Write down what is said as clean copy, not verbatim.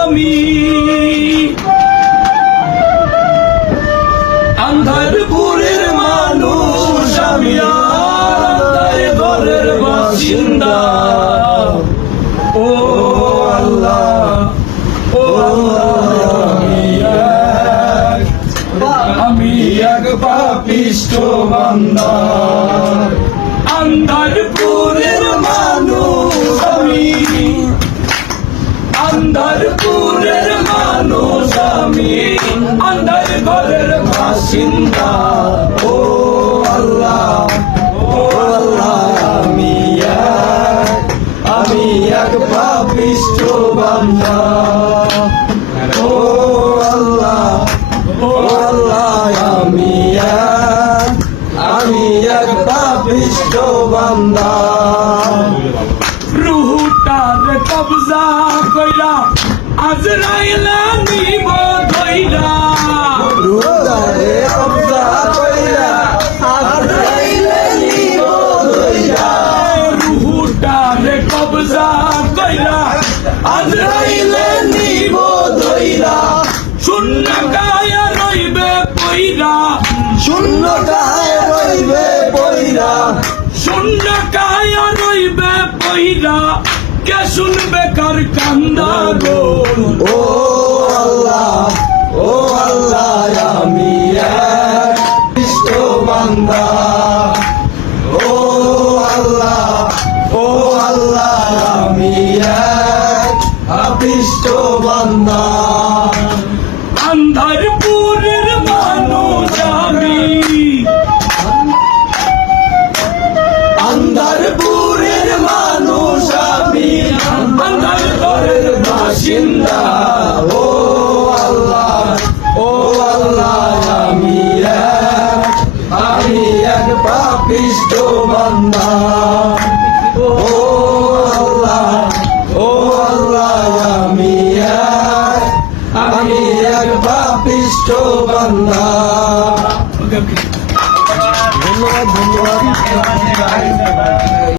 আমি আন্ধারপুরের মানুষ আমি আন্ধার ঘরের বাসিন্দা ও আল্লাহ ও আল্লাহ আমি এক পাপিষ্ঠ বান্দা আন্ধারপুরের মানুষ আমি আন্ধারপুরের মানুষ আমি আন্ধার ঘরের বাসিন্দা ও আল্লাহ আমি এক পাপিষ্ঠ বান্দা ও আল্লাহ আমি এক পাপিষ্ঠ বান্দা রুহুটার কবজা কইরা আজরাইলা নিব ধইরা রুহুটারে কবজা কইরা আজরাইলা নিব ধইরা রুহুটারে কবজা কইরা আজরাইলা নিব ধইরা শূন্য গায়া রইবে পইরা শূন্য গায়ে রইবে পইরা শূন্য গায়া রইবে পইরা কে শুনবে কার কান্দা গো ও আল্লাহ আমি এক পাপিষ্ঠ বান্দা ও আল্লাহ আমি এক পাপিষ্ঠ বান্দা আন্ধারপুরের মানুষ আমি আন্ধারপুরের মানুষ আমি আন্ধার ঘরের বাসিন্দা ও আল্লাহ আমি এক পাপিষ্ঠ বান্দা ও আল্লাহ আমি এক পাপিষ্ঠ বান্দা ধন্যবাদ